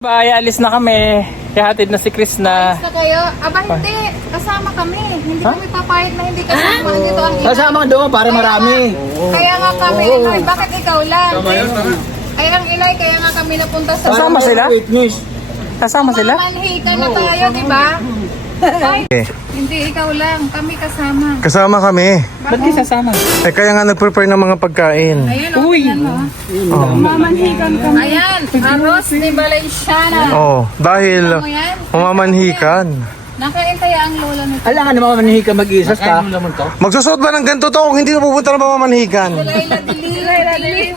Bye, alis na kami. Ihatid na si Chris na. Alis na kayo? Aba, hindi. Kasama kami. Hindi kami papayag na hindi kasama. Dito ang ina. Kasama doon para marami. Kaya nga kami, Inoy, bakit ikaw lang? Ay, ang Inoy, kaya nga kami napunta sa... Kasama sila? Witness. Kasama sila? Mamanhika na tayo, di ba? Ay, hindi ikaw lang. Kami kasama. Kasama kami. Ba't di sasama? Eh kaya nga nag-prepare ng mga pagkain. Ayan, uy! Mamanhikan kami. Ayan, arroz ni Valenciana. Oh, dahil Ano yan? mamamanhikan. Nakaintaya ang lola nito. Alam ka naman manihi ka mag-isas ka. Magsusot ba ng ganito to kung hindi na pupunta ng mamamanhikan? Laila Dili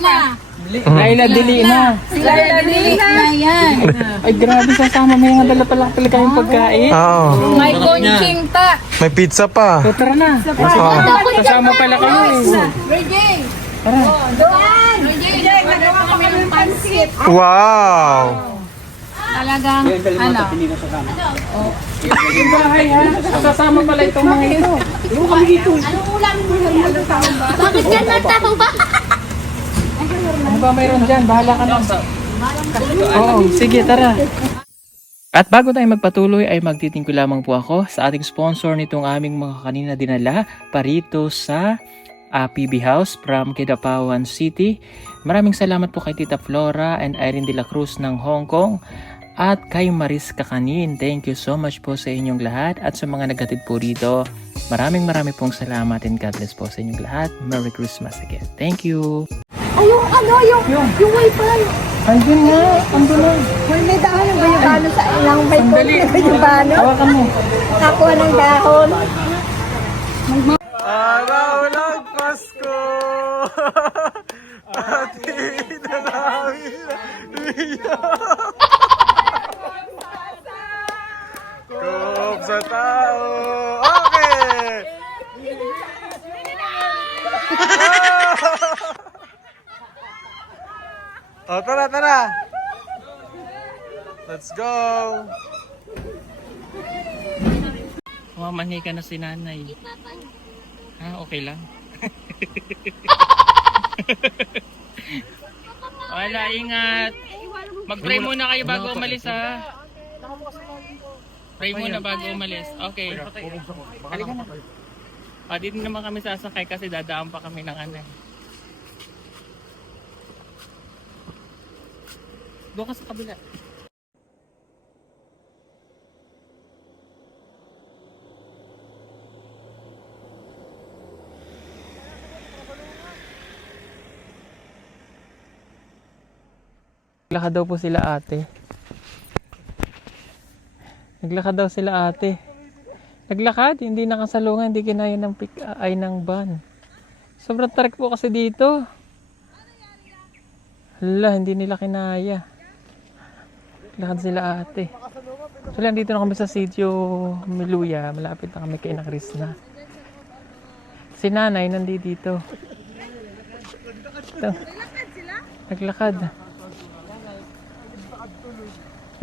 na. Laila, dili na. Laila Dili na yan. Ay, grabe, sasama mo yung dala pala talaga yung pagkain. Oo. May konchingta. May pizza pa. So, tara na. Kasama pala kayo eh. Regine. Doon. Regine, nagawa kami ng pansit. Wow! Talagang, ano? Bahay ha. Kasama pala itong mga ito. Bakit yan nagtao ba? Ano ba mayroon dyan? Bahala ka na. Oo, sige, tara. At bago tayo magpatuloy ay magtitingko lamang po ako sa ating sponsor nitong aming mga kanina dinala parito sa PB House from Kidapawan City. Maraming salamat po kay Tita Flora and Irene de la Cruz ng Hong Kong at kay Maris Kakanin. Thank you so much po sa inyong lahat at sa mga naghatid po dito. Maraming pong salamat and God bless po sa inyong lahat. Merry Christmas again. Thank you. Ay, yung wifi. Andun nga, andun na. May dahon yung bayabano sa ilang may Sandali. bayabano. Hawakan mo. Kakuha ng dahon. Araw ng Pasko! Atin na namin Kop sa tao! Okay! Oh, tara, tara! Let's go! Mamanhi ka na si nanay. Okay lang. Wala, ingat. Mag-pray muna kayo bago umalis ha. Pray muna bago umalis. Okay. Halika na. Dito naman kami sasakay kasi dadaan pa kami ng ano. Doon ka sa kabila. Naglakad daw po sila ate. Naglakad daw sila ate. Naglakad, hindi nakasalungan, hindi kinaya ng ay ng van. Sobrang tarik po kasi dito. Hala, hindi nila kinaya. Naglakad sila ate. So lang, dito na kami sa sitio Miluya. Malapit na kami kay na Chris na. Si nanay nandito. Ito. Naglakad.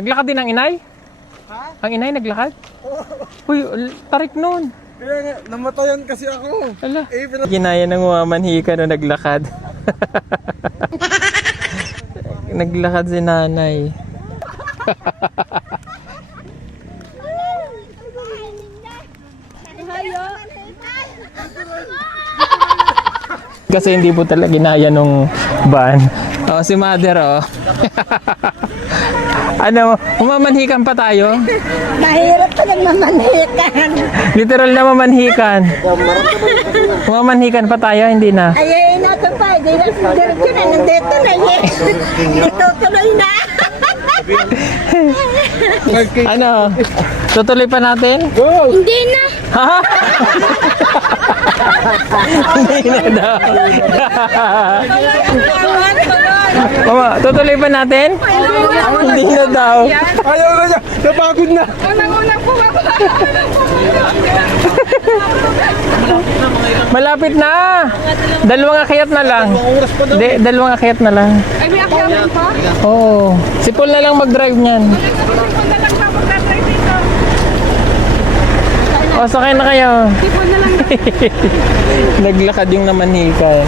Naglakad din ang inay? Ha? Ang inay naglakad? Uy, tarik nun. Kaya nga, namatayan kasi ako. Ala. Ginaya ng mamanhika no naglakad. Naglakad si nanay. Kasi hindi po talaga ginaya nung van. Oh, si mother oh. Ano, mamanhikan pa tayo? Mahirap pa nagmamanhikan. Literal na mamanhikan. Mamanhikan pa tayo, hindi na. Ay, natin pa. Di na diretso na. Nandito na eh. Itutuloy na. Ano? Tutuloy pa natin? Hindi na. Ha? Hindi na daw. Mama, tutuloy pa natin? Hindi na daw. Ayaw na niya! Napagod na! Unang-unang po ako. Malapit na. Dalawang akyat na lang. Dalawang akyat na lang. Ay, may akyaman pa? Oo. Si Paul na lang mag-drive niyan. Sipon na lang pa magdadrive dito. O, sakay na kayo. Sipon na lang. Naglakad yung namanhikan.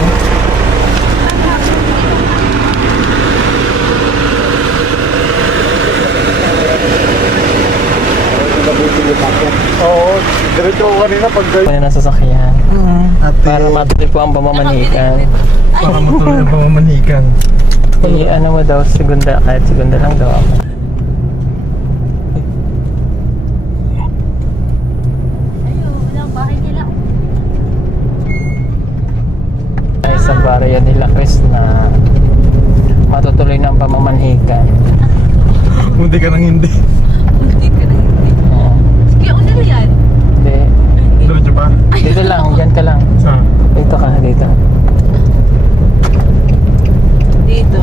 Oo, diretso ko kanina pag Ano na sasakyan. Para matuloy po ang pamamanhikan. para matuloy ang pamamanhikan. Ano mo daw, segunda, kahit segunda lang daw ako. Ay, sa baryo nila Chris na matutuloy na ang pamamanhikan. Hindi ka nang hindi. Oo. Sige, una na yan. Hindi. Diretso pa? Dito lang, dyan ka lang. Saan? Dito ka, dito. Dito.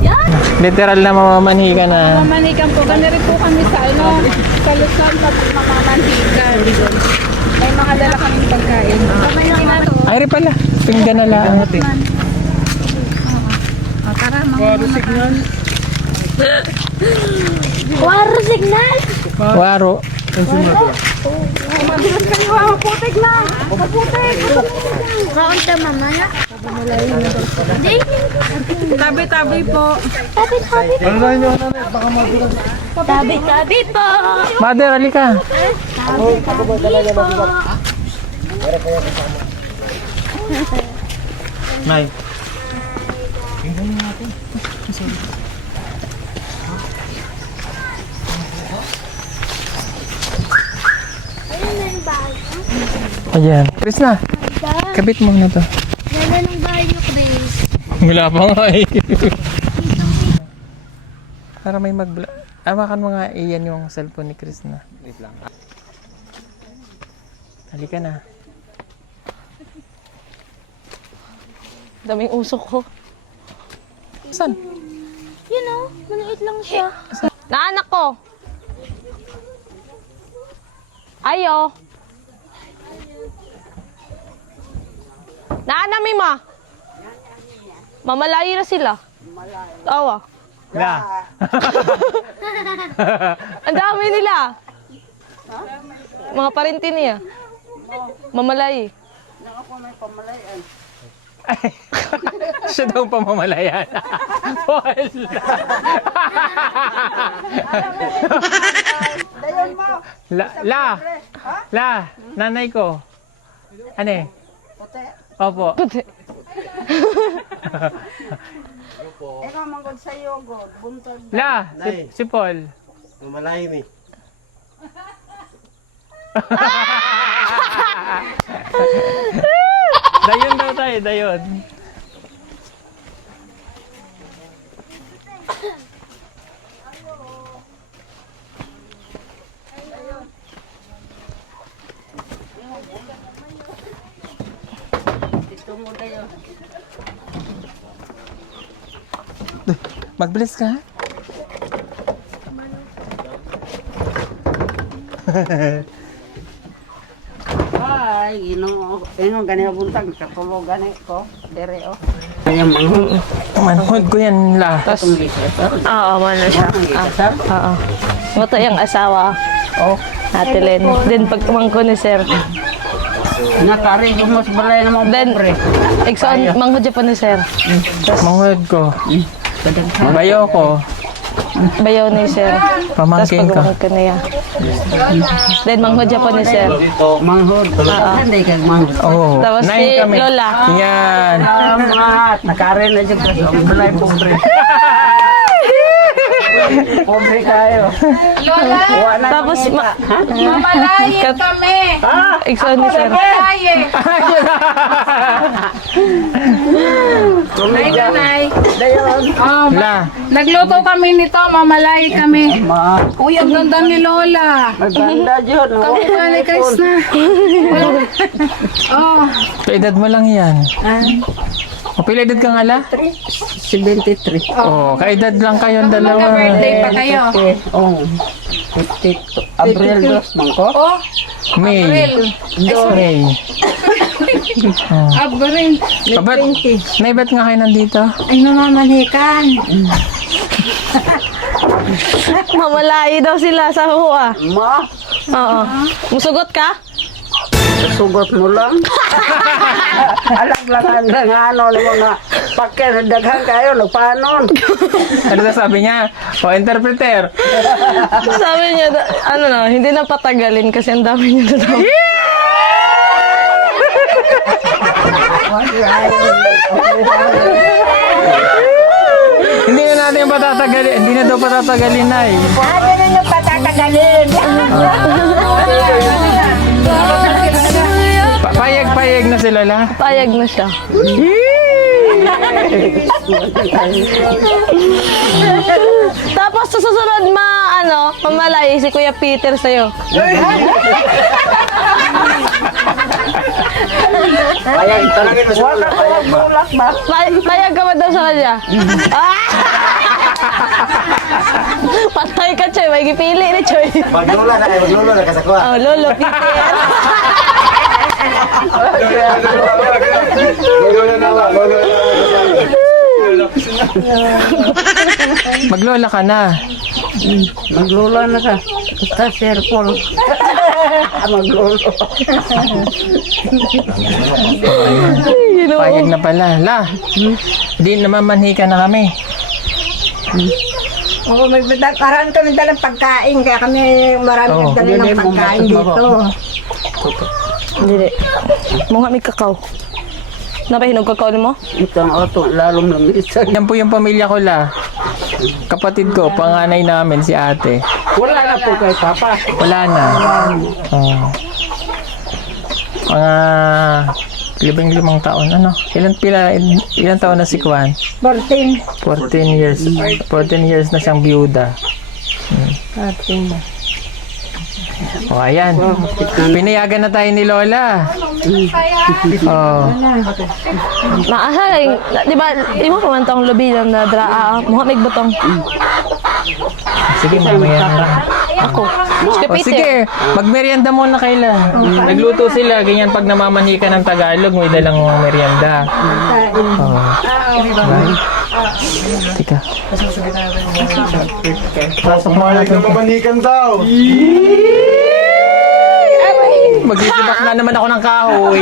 Yan! Literal na mamamanhikan na. Mamanikan po. Ganda rin po kami sa sa Luzon sa mamamanikan. May mga dala kaming pagkain. Kamay na to. Ay, rin pala. Pinggan na lang. Tara, mga signal. Waro signal. Waro. Mabilis kayo, maputik lang. Maputik. Kaunta mama na. Tabi-tabi po. Tabi-tabi. Ano na yun? Baka madulas. Tabi-tabi po. Mother, halika. Tabi-tabi po. Nay. Ayun na yung bahay mo. Ayan. Chris na. Kabit mo na to. Ganda ng bahay niyo, Chris. Wala pa nga eh. Para may awakan mo nga iyan yung cellphone ni Chris na. Wait lang. Halika na. Daming usok ko. Saan? You know, maliit lang siya. Naanak ko! Ayo! Naanami ma! Mamalayo na sila. Awa. La. Ang dami nila. Mga parinti niya. Mamalayi. Siya daw pamamalayan. Wala. La, nanay ko. Ano eh? Opo. Ikaw manggod sa yogurt, buntod. La, si Paul. Malay ni. Dayon daw tayo, dayon. Mag-bless ka. Ay, ino gani buntag katulog gani ko dere o. Manhod ko yan la. Oo, mana siya. Oo. Ito yung asawa. Oh. Ate Len. Then pagkamangko ni sir. Nakari yung mas balay na mga Then, exon, mangho Japan ni sir. Manghod ko. Bayo ko. Bayaw ni sir. Tapos Pamangkin ka. pagkamangko niya. Then, mangho Japan ni sir. manghod. Hindi ka manghod. Oh, Tapos nine si kami. Lola. Yan. Salamat. Nakari na dyan kasi ang balay pobre. Pobre kayo. Lola, Tapos, mamalayin kami. exon ni sir. Mamalayin. Ay, nanay. La. Nagluto kami nito, mamalayin kami. Uy, ang ganda ni Lola. Maganda dyan. Kami ba ni Chris na? Oh, Kaedad mo lang yan. O, pila edad ka nga la? 73. Oh, kaedad lang kayong dalawa. birthday pa kayo. Oh. 52. Abril 2 man ko. Oh, May. May. Abril. Ba't, Nay, ba't nga kayo nandito? Ay, mamamanikan. Mamalayo daw sila sa huwa. Ma. Oo. Musugot ka? Sugot mo lang. Alag lang ano ng mga pakyan na daghan kayo, nagpanon. Ano na sabi niya? O, interpreter. Sabi niya, ano na, hindi na patagalin kasi ang dami niya na daw. Hindi na natin patatagalin. Hindi na daw patatagalin na eh. Ano na yung patatagalin? Payag na sila la. Payag na siya. Tapos sa susunod mamalay si Kuya Peter sa'yo. Payag, talagin mo sa Payag ka ba daw sa kanya? Ah! Patay ka, Choy. May gipili ni Choy. Maglula na kasakwa. Oh, Lolo, Peter. Maglola ka na. Maglula na ka. Sa circle. Maglolo. Payag na pala. La, di namamanhika na kami. Oo, parang kami dalang pagkain, kaya kami marami nagdala ng pagkain dito. Hindi. Mga may kakao. Napahinog kakao mo? Itong auto, lalong lamisan. Yan po yung pamilya ko la. Kapatid ko, panganay namin si ate. Wala na po kay Papa. Wala na. Mga 15 taon. Ano? Ilan taon na si Kwan? 14. 14 years. 14 years na siyang biyuda. O, ayan. Pinayagan na tayo ni Lola. Oh. Maasahay. Di mo pamantang lubi lang na draa. Mukha may butong. Sige, mamaya na. Ako. Si O Peter. sige, magmerienda muna kaila. Nagluto sila, ganyan pag namamanhika ng Tagalog, may dalang merienda. Oh. Tika. Pasok mo na natin. Mamanikan daw. Magsisibak na naman ako ng kahoy.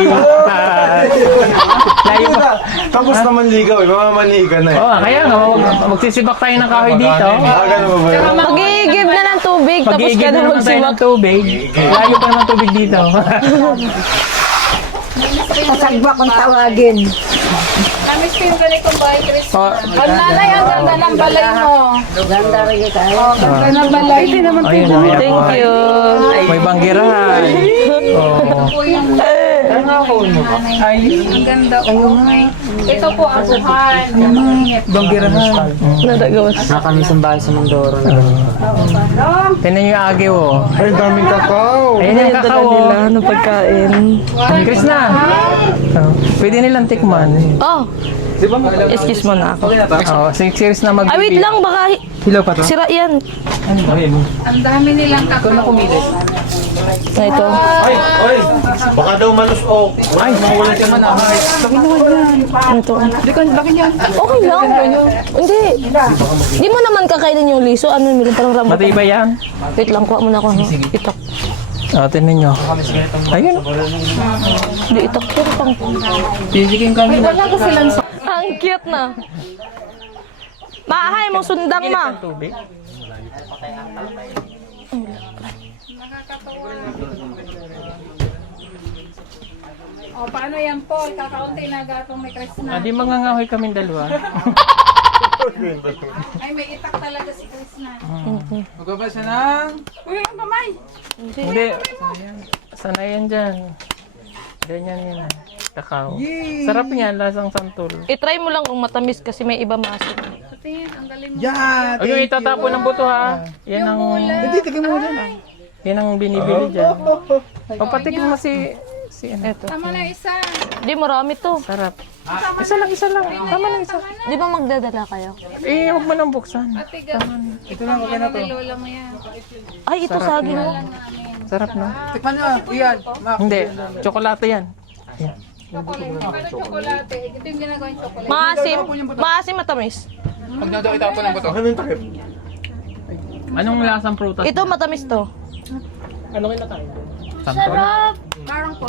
Layo pa. Tapos naman ligaw eh, mamamanikan na eh. Oh, kaya nga, magsisibak tayo ng kahoy dito. Ganun ba ba yun? Mag-i-give na ng tubig tapos Mag-iigib ka na na naman tayo magsimak. ng tubig. Layo pa naman tubig dito. Kasagwa kong tawagin. Namiss ko yung ganitong bahay, Chris. Oh, Ang nanay, ang ganda ng balay mo. Ganda rin kayo. Oh, ganda ng balay. Hindi naman ayun, ayun. Thank you. May banggirahan. Oh. po yung Ay, ang ganda. Oh, may. Ito po, abuhan. banggirahan. Nadagawas. Nakamisang bahay sa Mindoro na. Tignan niyo yung agyo. Oh. Ay, daming kakao. Ayun yung kakao. Nila ng pagkain. Chris na. Oh. Pwede nilang tikman. Oh. Excuse mo na ako. Oh, 6 years na mag- Ay, wait lang. Baka Hello pa to. sira yan. Ang dami nilang kakao. Na ito. Ay, baka daw manusok. Ay, mawala siya manahay. Ito. Okay lang. Hindi. Di mo naman kakainin yung liso. Ano yung parang rambutan. Matibay yan. Wait lang. Kuha muna ako. Itak. Oh, tingnan nyo. Ayun. Hindi, itak yun pang. Tisigin kami. Wala ko silang Ang cute na. Mahay mo sundang ma. Tubig. O, paano yan po? Kakaunti na gatong may Chris na. Di mangangahoy kaming dalawa. Ay, may itak talaga si Chris na. Magbabasa ng... Uy, ang mamay! Hindi. Sanayan dyan. Ganyan yun. Kakao. Sarap yan, lasang santol. I-try mo lang kung matamis kasi may iba masok. Sa tingin, ang galing mo. Yan! Ay, yung itatapon ng buto ha. Yan ang... Hindi, tignan mo dyan. Yan ang binibili dyan. O, patikin mo si... Eto. Tama na isa. Di, marami to. Sarap. Isa lang. Tama lang isa. Di ba magdadala kayo? Eh, huwag mo nang buksan. Ate, ito lang, okay na to. Lola mo yan. Ay, ito saging mo. Sarap na. Tikman nyo, iyan. Hindi, tsokolate yan. Chocolate. Paano chocolate? Ito yung ginagawa yung chocolate. Maasim matamis. Huwag na daw itapon ang buto. Ganun takip. Anong lasang prutas? Ito matamis to. Ano kinakain? Santol? Marang po.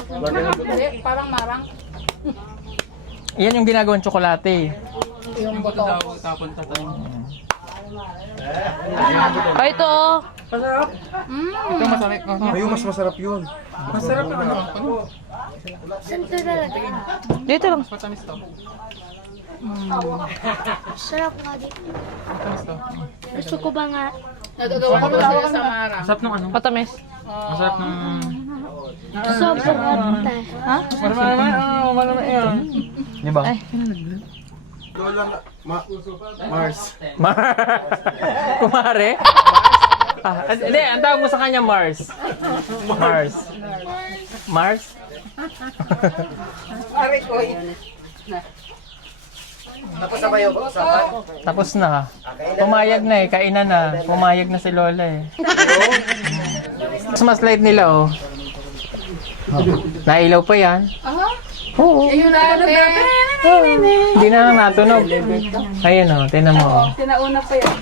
Hindi, parang marang. Yan yung ginagawang tsokolate. Yung buto. Ay, ito. Ito masarap. Ayun, mas masarap yun. Masarap na ano. Dito lang. Matamis to. Sarap nga dito. Matamis to. Gusto ko ba nga? Nagagawa ko ba sila sa marang? Masarap ng ano? Patamis. Masarap ng... Sobrang ate. Marami yan. Di ba? Lola, Mars. Kumare? Hindi, ang tawag mo sa kanya Mars. Mars. Mars? Pare ko. Tapos sabay ako. Sabay. Tapos na. Pumayag na eh. Kainan na. Pumayag na si Lola eh. Mas light nila oh. Nailaw pa yan. Oo. Yung dati. Hindi na natunog. Ayun oh. Tinan mo oh. Tinauna pa yan.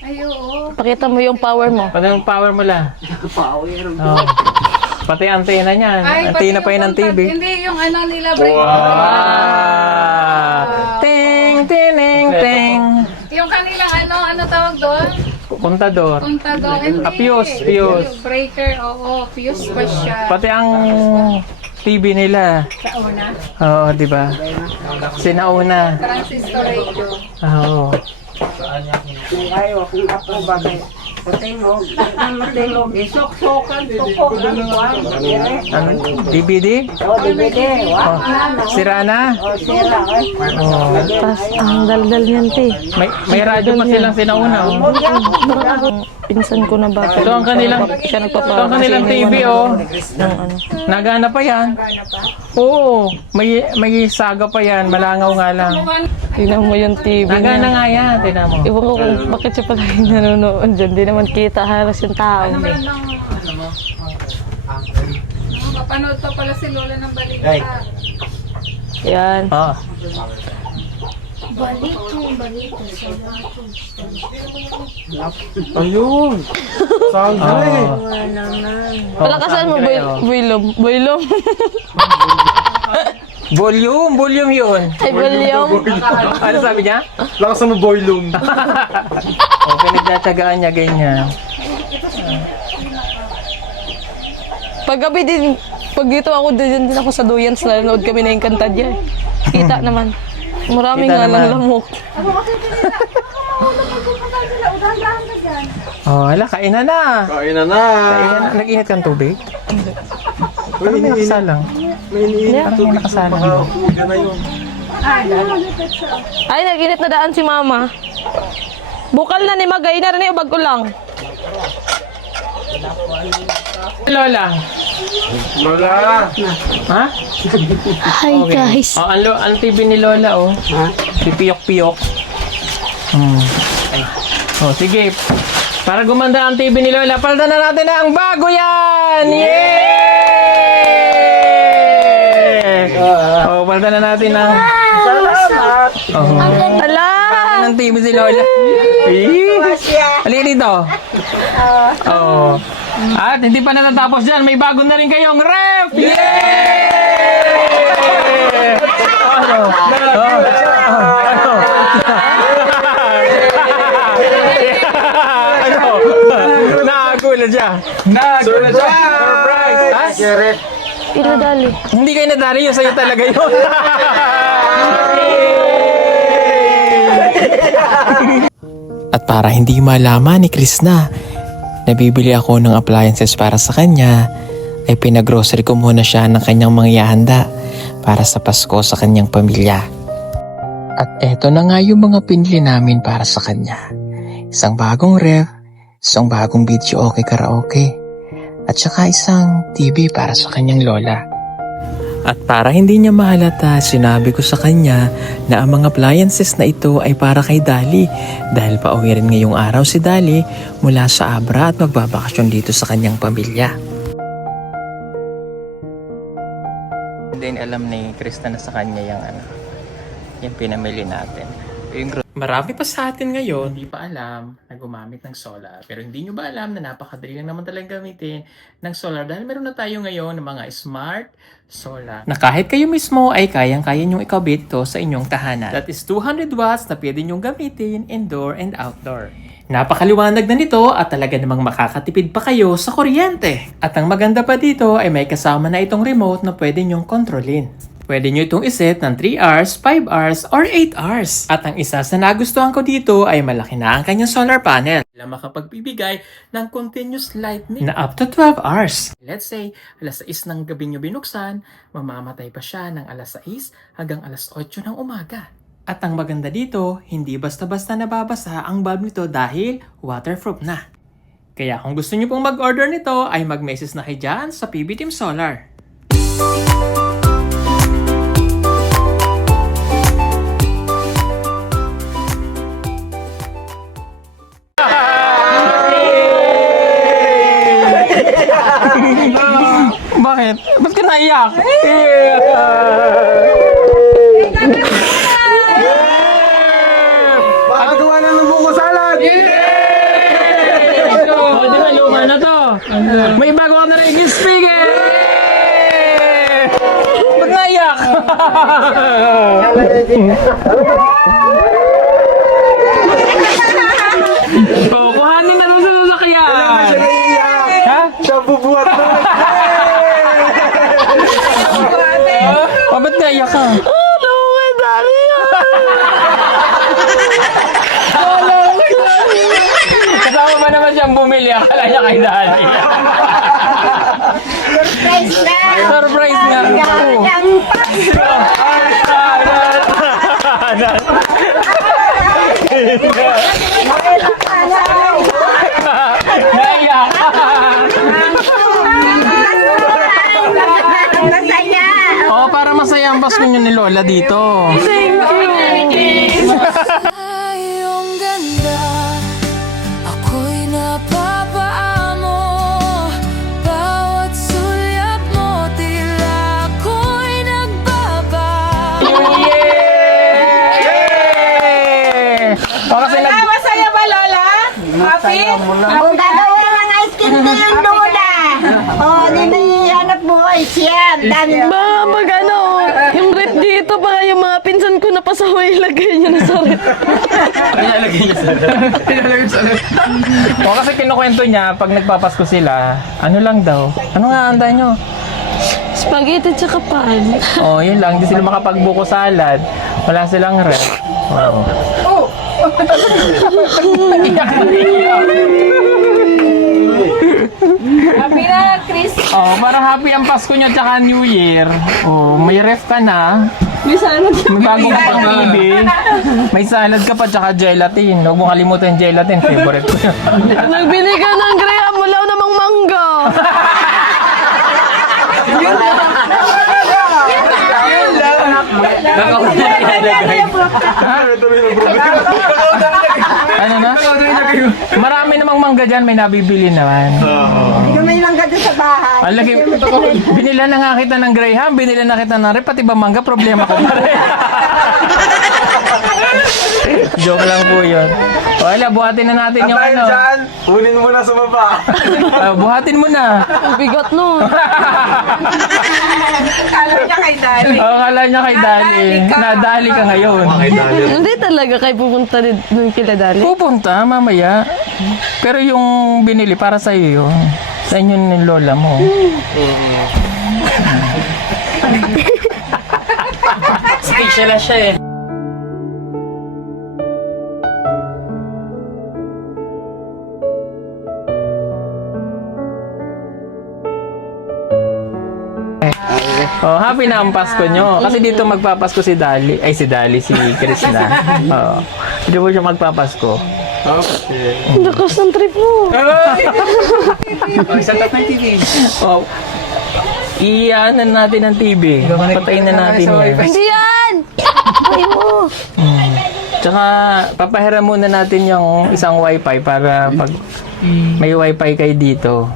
Ay, oo. Pakita mo yung power mo. Pati yung power mo lang. Power. Oh. Pati antena niyan. Antena pa yun ng TV. Hindi, yung ano nila, break. Ting, ting, ting. Yung kanilang ano tawag doon? Kontador. Puntador. Hindi. Fuse. Breaker, oo. Fuse pa siya. Pati ang TV nila. Sa una. Oo, di ba? Sinauna. Transistor radio. Oo. Ayaw kung ako bagay. Patingog. Matingog. Isok-sokan. Tukok. Ano? DVD? O, DVD. Oh, sira na? O, sira. Oh. Tapos, ang daldal niyan, te. May radyo pa silang sinauna. Oh. Pinsan ko na bata. Ito ang kanilang, Siya ito ang kanilang TV, oh. Ng ano. Nagana pa yan. Oo. May saga pa yan. Malangaw nga lang. Tingnan mo yung TV Nagana niya. nga yan. Tingnan mo. Iwan ko kung bakit siya pala yung nanonood dyan. Di naman kita halos yung tao. Mapanood pa pala si Lola ng balita. Yan. Ah. Balik. Ayun. Sound eh. Palakasan mo, Boylom. Boylom. Volume yun. Ay, Boylom. Ano sabi niya? Lakas mo boilum. O, pinagtsatsagaan niya ganyan. Paggabi din, pag dito ako, din ako sa Duyans, nanonood kami na yung kanta dyan. Kita naman. Maraming Kita nga lang naman. lamok. Oh, hala, kainan na. Kain na. Kainan na. Nag-init kang tubig? Parang may nakasalang. May iniinit Parang may tubig. nakasalang. Baka na yun. Ay, nag-init na daan si mama. Bukal na ni Magay na rin yung bag ko lang. Lola. Lola. Ha? Hi guys. Oh, ang TV ni Lola, oh. Pipiyok-piyok. Oh, sige. Para gumanda ang TV ni Lola, palitan na natin ang bago yan! Yay! Oh, palitan na natin ang... Salamat. Oh. Ala! Ng TV si Lola. Halika dito. Oh. At hindi pa natatapos dyan, may bago na rin kayong ref! Yay! Ano? Ano? Nakagulat siya. Nakagulat siya. Surprise! Ha? Jared. Inadali. Hindi kayo nadari yun, sa'yo talaga yun. At para hindi malaman ni Chris na nabibili ako ng appliances para sa kanya, ay pinag-grocery ko muna siya ng kanyang mga ihahanda para sa Pasko sa kanyang pamilya. At eto na nga yung mga pinili namin para sa kanya. Isang bagong ref, isang bagong video okay karaoke, at saka isang TV para sa kanyang lola. At para hindi niya mahalata, sinabi ko sa kanya na ang mga appliances na ito ay para kay Dali dahil pauwi rin ngayong araw si Dali mula sa Abra at magbabakasyon dito sa kanyang pamilya. Hindi alam ni Krista na sa kanya yung pinamili natin. Marami pa sa atin ngayon, hindi pa alam na gumamit ng solar. Pero hindi nyo ba alam na napakadali lang naman talagang gamitin ng solar dahil meron na tayo ngayon ng mga smart solar. Na kahit kayo mismo ay kayang-kaya nyong ikabit ito sa inyong tahanan. That is 200 watts na pwede nyong gamitin indoor and outdoor. Napakaliwanag na nito at talaga namang makakatipid pa kayo sa kuryente. At ang maganda pa dito ay may kasama na itong remote na pwede nyong kontrolin. Pwede nyo itong iset ng 3 hours, 5 hours, or 8 hours. At ang isa sa nagustuhan ko dito ay malaki na ang kanyang solar panel. Na makapagbibigay ng continuous lightning na up to 12 hours. Let's say, alas 6 ng gabi nyo binuksan, mamamatay pa siya ng alas 6 hanggang alas 8 ng umaga. At ang maganda dito, hindi basta-basta nababasa ang bulb nito dahil waterproof na. Kaya kung gusto nyo pong mag-order nito, ay mag-message na kayo dyan sa PB Team Solar. Bakit? Ba't ka naiyak? Makagawa na ng buko salad! O, di ba, luma na to. May bago ka na rin speaker! Ba't naiyak? O, kuhanin na rin sa sasakyan. Ha? Siya bubuhat na! O, ba't naiyak ka? Kasama ba naman siyang bumili? Akala niya kay Daddy. Surprise na! Surprise nga. Naiyak. Masaya! Oo, para masaya ang Pasko niyo ni Lola dito. Iyong ganda, ako'y napapaamo. Bawat sulyap mo, tila ako'y nagbabago. Yay! O, kasi Masaya ba, Lola? Happy? Kung gagawin ng ice cream na yung Lola! O, hanap mo ay siya. Dami Ba, ano, yung rep dito, baka yung mga pinsan ko na pasaway, lagay niya na sa rep. O, kasi kinukwento niya, pag nagpapasko sila, ano lang daw? Ano nga handa nyo? Spaghetti tsaka pan. Oh, yun lang. Hindi sila makapagbuko salad. Wala silang rep. Wow. Happy na, Chris. Oh, para happy ang Pasko niya tsaka New Year. Oh, may ref ka na. May salad. May bagong pang-TV. May salad ka pa tsaka gelatin. Huwag mo kalimutan yung gelatin. Favorite ko yun. Nagbili ka ng graham, wala namang mangga. Ano na? Marami namang mangga dyan. May nabibili naman. Hindi ka may langga doon sa bahay. Ang laki, binila na nga kita ng Graham, binila na kita ng rep, pati ba mangga, problema ko pa rin. Joke lang po yun. Wala, buhatin na natin yung Dahil ano. dyan, kunin mo na sa baba. Buhatin mo na. Ang bigat no. Kala niya kay Daddy. Akala niya kay Dali. Nadali ka ngayon. Hindi talaga kayo pupunta doon kila Dali. Pupunta, mamaya. Pero yung binili, para sa'yo yun. Sa inyo ng lola mo. Special na siya eh. Oh, happy na ang Pasko nyo. Kasi dito magpapasko si Dali. Ay, si Dali, si Chris na. Oo. Dito po siya magpapasko. Ang lakas ng trip mo. Oh. Iyanan natin ang TV. Patayin na natin yan. Hindi yan! Ay mo. Tsaka, papahiram muna natin yung isang wifi para pag may wifi kayo dito.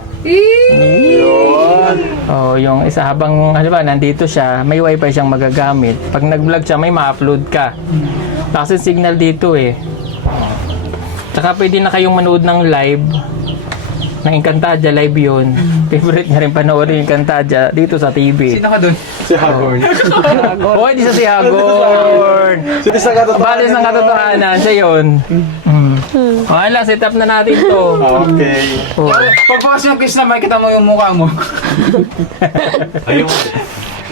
Oh, yung isa habang, ano ba, nandito siya, may wifi siyang magagamit. Pag nag-vlog siya, may ma-upload ka. Kasi signal dito eh. Tsaka pwede na kayong manood ng live ng Encantadia, live yun. Favorite niya rin panoorin yung Encantadia dito sa TV. Sino ka dun? Si Hagorn. Oh, hindi siya si Hagorn. Sino sa katotohanan? Balis ng katotohanan, siya yun. Okay lang, set up na natin to. Okay. Oh. Pagbukas yung kiss na, makikita mo yung mukha mo. Ayun.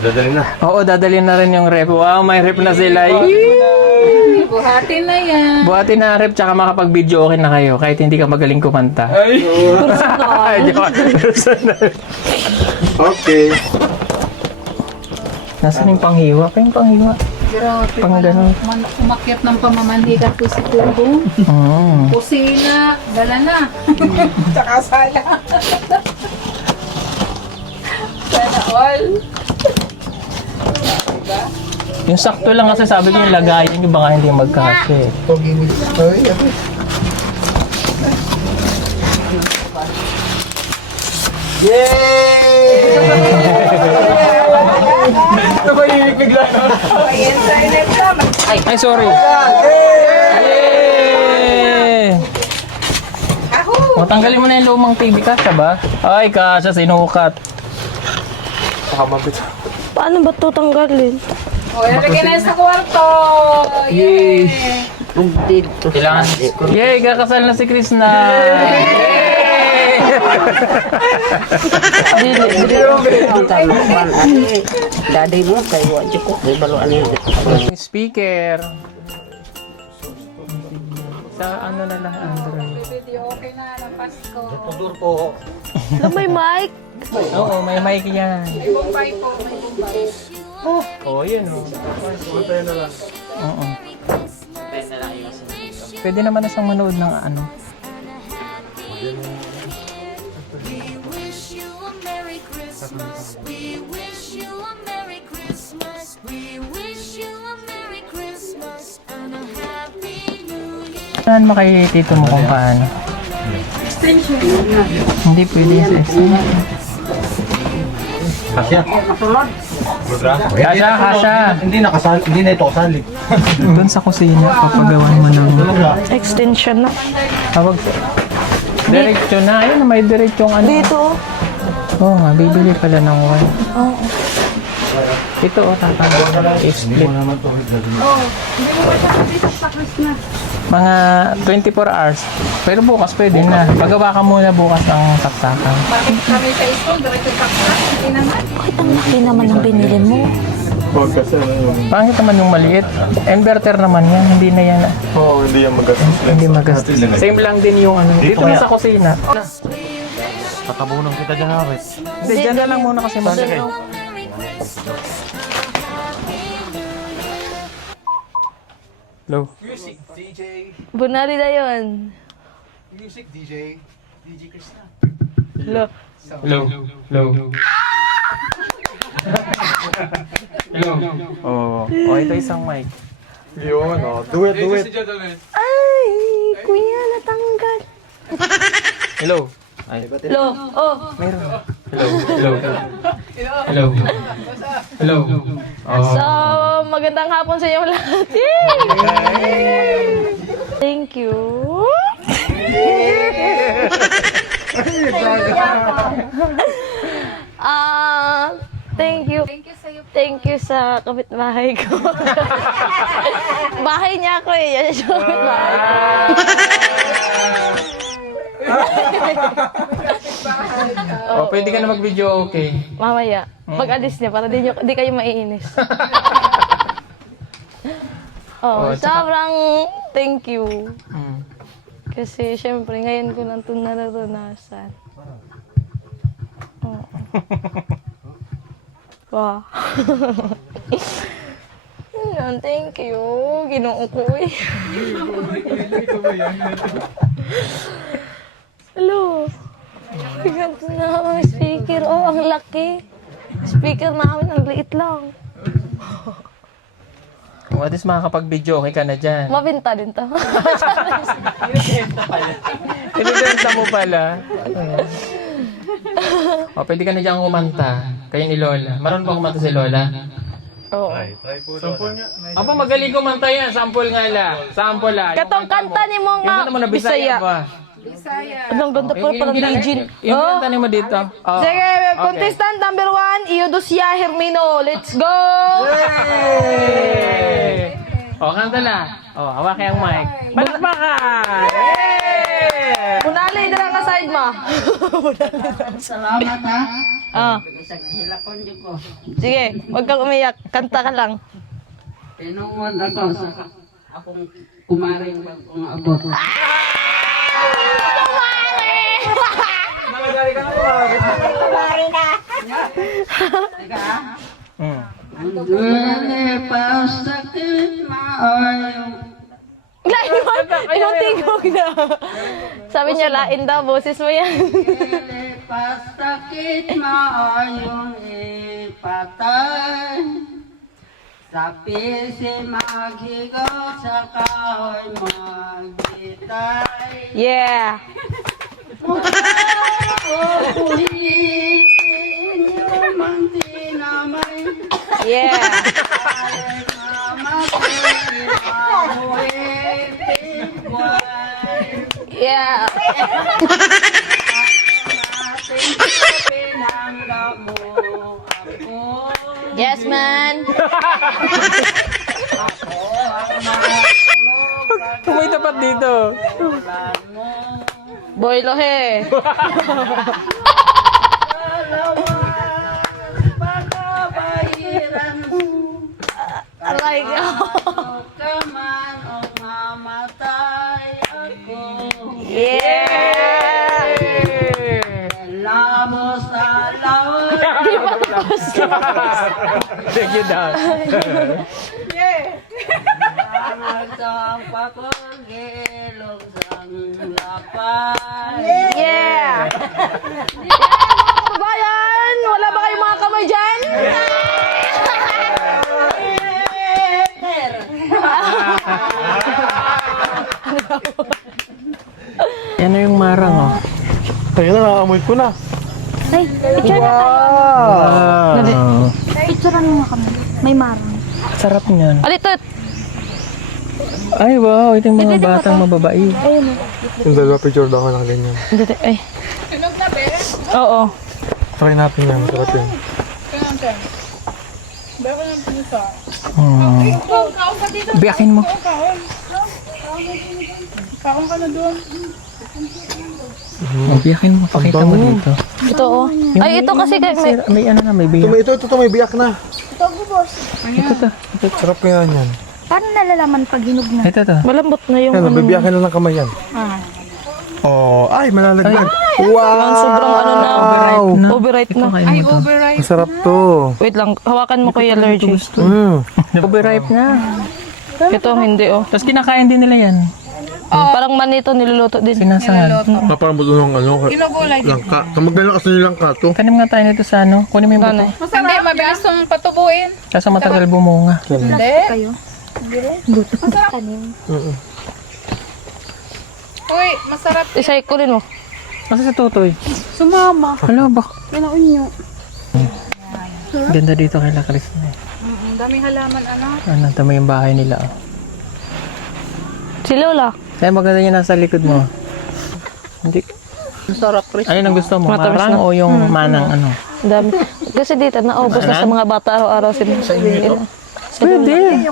Dadalhin na. Oo, dadalhin na rin yung rep. Wow, may rep na sila. Buhati na yan. Buhatin na rep, tsaka makapag-video okay na kayo kahit hindi ka magaling kumanta. Ay, personal. Okay. Nasaan yung panghiwa? Pa yung panghiwa? Grabe. Pang ganun. Umakyat ng pamamanhikan po si Tubo. Kusina. Dala na. Tsaka sala. Sana all. Yung sakto lang kasi sabi ko yung lagayan yung baka hindi magkasya eh. Ay, sorry. Yay! O, tanggalin mo na yung lumang TV kasya ba? Ay, kasya, sinukat. Paano ba ito tanggalin? O, ilagay na sa kwarto. Yay! Dito. Kailangan. Yay, kakasal na si Chris na. Daddy mo, kay Wadyo ko, kay baluan niya. Speaker. Sa ano na lang, Android. Video okay na ng Pasko. Na may mic? Oo, may mic yan. May Bombay po. May Bombay. Oo, yun o. Oo. Pwede naman na siyang manood ng ano. We wish you a Merry Christmas. We wish you a Merry Christmas. We wish you a Merry Christmas and a Happy New Year. Saan mo kay tito mo kung paano? Hindi pwede sa extension. Kasya. Kasha, kasha. Hindi na ito kasali. Doon sa kusina, papagawan mo ng Extension na. tawag. Diretso na. Ayun, may diretsong ano. Dito. Oo nga, bibili pala ng wine. Oo. Ito o, tatanggal. I-split. Mga 24 hours. Pero bukas pwede na. Pagawa ka muna bukas ang saksakan. Kami sa school, diretso paksa. Hindi naman. Bakit ang laki naman ng binili mo? Pangit naman yung maliit. Inverter naman yan. Hindi na yan. Oo, hindi yan magastos. Hindi magastos. Same lang din yung ano. Dito na sa kusina. Tatabunan kita dyan, Harit. Hindi, dyan na lang muna kasi masakit. Hello. Music, DJ. Bunari na yun. Music, DJ. DJ Krishna. Hello. Hello. Hello. Hello. Oh, ito isang mic. Yun, oh. Do it. Ay, kuya, natanggal. Hello. Hello. Oh. Meron. Hello. Hello. Hello. Hello. So, magandang hapon sa inyo lahat. Yay! Thank you. Thank you. Thank you sa'yo. Thank you sa kapitbahay ko. Bahay niya ako eh. Yan siya kapitbahay ko. Oh, pwede ka na mag-video okay. Mamaya. Pag-alis niya para di kayo maiinis. Oh, sobrang thank you. Mm. Kasi syempre ngayon ko lang ito nararanasan. Oh. Wow. Yan, thank you. Ginoo ko eh. Hello. Ganito na ang speaker. Oh, ang laki. Speaker namin, ang liit lang. At least makakapag-video okay ka na dyan. Mabinta din to. Pinibenta mo pala. O, pwede ka na dyan kumanta. Kayo ni Lola. Maroon ba kumanta si Lola? Oo. Apa magaling kumanta yan. Sample nga la. Sample la. Katong kanta ni mo nga, Yung kanta mo na Bisaya ba? Anong ganda pa parang Regine. Yung kanta ni mo dito. Oh. Sige, contestant number 1, Iudosya Hermino. Let's go! Hey! Oh, kanta na. Oh, hawak kayang mic. Palakpakan! Hey! Unalay na lang ka side mo. Salamat ha. Ah, Isa hilakon dyan ko. sige, huwag kang umiyak. Kanta ka lang. Tinuod ako sa akong kumaring bagong abot. Kumari na. Duele pasakit maayo. Lain mo, inutingog na. Sabi niya, lain daw, boses mo yan. Duele pasakit maayong ipatay. Sa pisi maghigaw sa kahoy magbitay. Yeah. Yeah. Yeah. Yes, man. May tapat dito. Boy Lohe. Aray ka. Yeah. Lamos sa lawan. Thank you, Dad. Ang pakongilong sang lapay. Yeah. Bayan, wala ba kayong mga kamay dyan? Yan yung marang, oh. Ayun na, nakamoy ko na. Ay, picture na tayo. Wow. Picture mo nga kami. May marang. Sarap niyan. Alitot. Ay, wow. Ito yung mga batang mababae. Yung dalawa picture daw ako ng ganyan. Dito, ay. Oo. Try natin yan, sarap yun. Biyakin mo. Kaon ka na doon. Biyakin mo. Pakita mo dito. Ito, oh. Ay, ito kasi may... May ano na, may biyak. Ito, may biyak na. Ito to. Sarap kaya yan. Paano nalalaman pag hinog na? Ito to. Malambot na yung Yan, ano. nabibiyakin na ng kamay yan. Oh, ay, malalaglag. Wow! Sobrang ano na. Overripe na. Overripe Ito, na. kain mo to. Masarap to. Wait lang, hawakan mo kay allergy. Overripe na. Ito, hindi, oh. Tapos kinakain din nila yan. Parang manito niluluto din. Sinasangan. Parang buto ng ano, langka. Kamagdala kasi yung langka to. Tanim nga tayo nito sa ano. Kunin mo yung buto. Hindi, mabilis itong patubuin. Kaso matagal bumunga. Hindi. Tanim. Uy, masarap. Icyclein mo. Kasi si Tutoy. Sumama. Hala, bak. Pinaon nyo. Ganda dito kay La Cris. Daming halaman, ano? Ano, tama yung bahay nila. Oh. Si Lola. Kaya maganda yung nasa likod mo. Hindi. Sarap, Chris. Ano ang gusto mo? Matamis Marang na. o yung manang ano? Dami. Kasi dito, naubos na sa mga bata araw-araw sila. Pwede.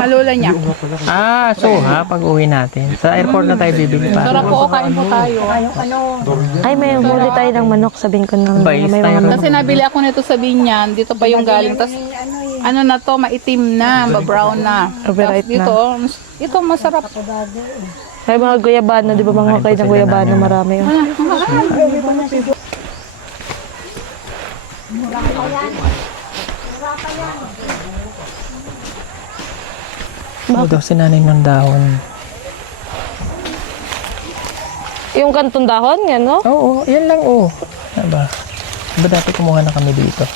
Halula niya. Ah, so ha, pag uwi natin. Sa airport na tayo bibili pa. Sarap po, kain po tayo. Ay, may huli tayo ng manok. Sabihin ko na. Bayis May tayo. mga Kasi nabili ako nito sa Binyan. Dito pa yung galing. Tapos, ano na to, maitim na, brown na. Overripe Tapos dito, ito masarap. Ay, mga guyabano. Di ba mga kain ng guyabano? Marami yun. Oo daw, sinanay ng dahon. Yung kantong dahon, yan, no? Oo, yan lang oh. Diba? Diba dati kumuha na kami dito?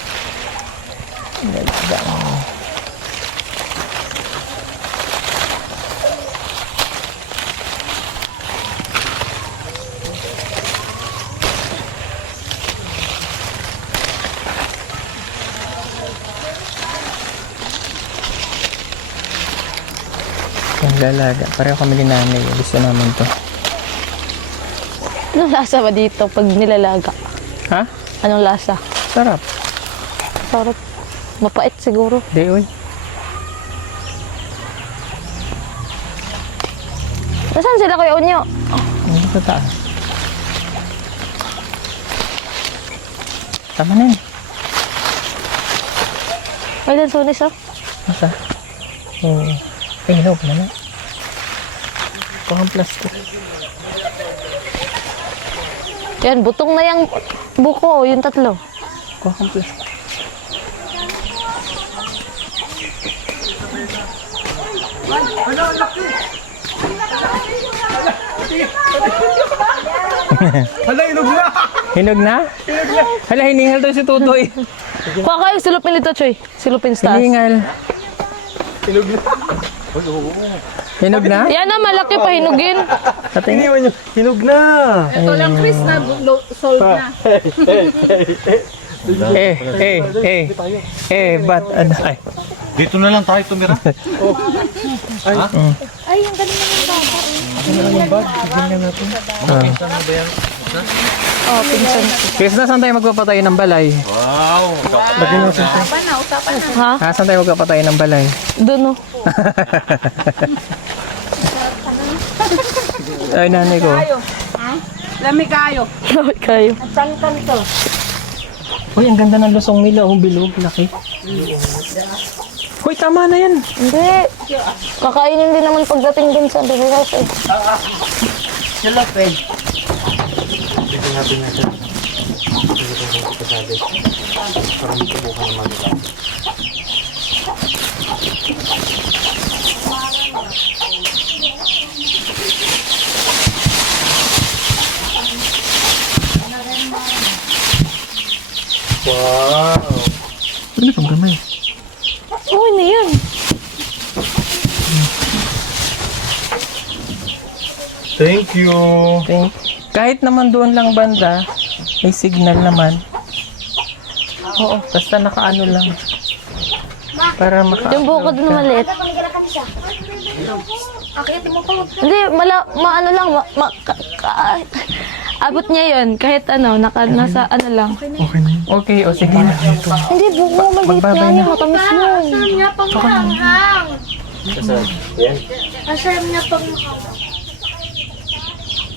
Lalaga. Pareho kami ni nanay. Gusto namin to. Anong lasa ba dito pag nilalaga? Ha? Anong lasa? Sarap. Sarap. Mapait siguro. Di, uy. Nasaan sila Kuya Unyo? Hindi sa taas. Tama na yun. May lansones oh. Masa? Oo. Ay, hilaw pala na. Kuhang plastic. Yan, butong na yung buko, yung tatlo. Kuhang plastic. Hala, inog na! Hinog na? Hala, hiningal to si Tutoy. Kuha kayo, silupin nito, Choy. Silupin stars. Hiningal. Hinog na? Yan na, malaki pa hinugin. Iniwan nyo, hinog na! Ito lang, Chris, na sold na. Ba't ano? Ay. Dito na lang tayo tumira. Ay, ang galing naman bata. Oh, pinsan. Chris, na saan tayo magpapatay ng balay? Ha? Ha? Saan tayo magpapatay ng balay? Doon oh. Ay, nanay ko. Lami kayo. Lawit kayo. Uy, ang ganda ng lusong nila. Oh, bilog. Laki. Uy, tama na yan. Hindi. Kakainin din naman pagdating dun sa Doritos eh. Ano itong gamay? Oo, na yan. Thank you! Okay. Kahit naman doon lang banda, may signal naman. Oo, basta nakaano lang. Para Yung buko dun maliit. Hindi, maano lang, abot niya yun, kahit ano, nasa ano lang. Okay, o sige na. Hindi, buko, maliit Magbabay yan, na. matamis yun. Asan niya pang hanghang? Asan niya pang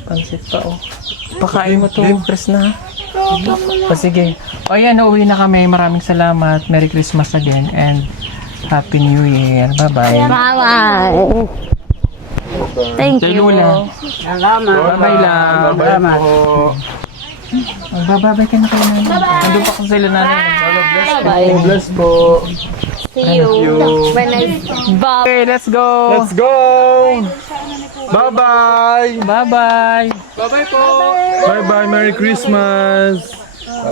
Pansit pa, oh. Pakain mo to, Chris na. O sige. O yan, uuwi na kami. Maraming salamat. Merry Christmas again and Happy New Year. Bye-bye. Bye-bye. Thank Kay you. Lula. Bye-bye lang. Bye-bye po! Magbababay ka na kayo namin. Nandun pa kung sila namin. Bye-bye. Bless po! See you. When I... Bye. Okay, let's go. Let's go! Bye-bye! Bye-bye. Bye-bye po. Bye-bye! Merry Christmas!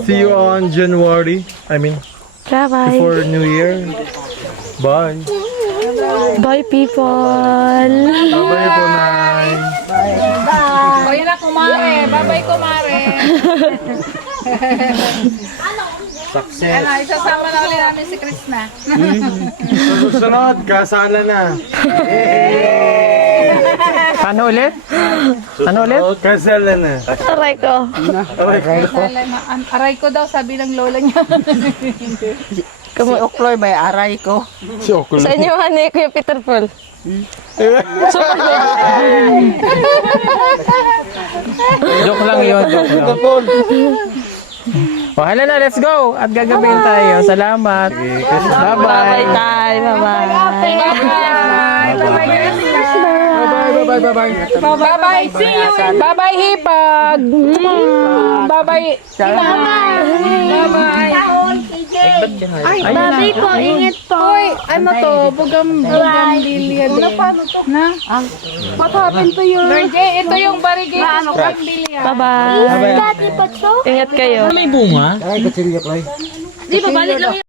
See you on January. I mean, Bye-bye. before New Year. Bye! Bye, people. Bye-bye po, Nay! O, yun na, kumare. Bye-bye, kumare. Success! Ano, isasama na ulit namin si Chris na. Susunod, kasala na! Ano ulit? Ano ulit? Kasala na! Aray ko. Aray ko daw, sabi ng lola niya. Si Okloy, may aray ko. Si Okul. Sa inyo, honey, Kuya Peter Paul. Joke lang yun. Joke lang. O, hala na, let's go. At gagabihin tayo. Salamat. Bye-bye. Bye-bye, Tay. Bye-bye. Bye-bye! Bye-bye, see you. Bye-bye, hipag. Bye-bye. Bye-bye. Babay po, ingat po. Uy, ano to? Bugambilya din. Na? What happened to you? Ito yung variegated bugambilya. Bye-bye. Dati pa to? Ingat kayo. May bunga? Di ba, balik lang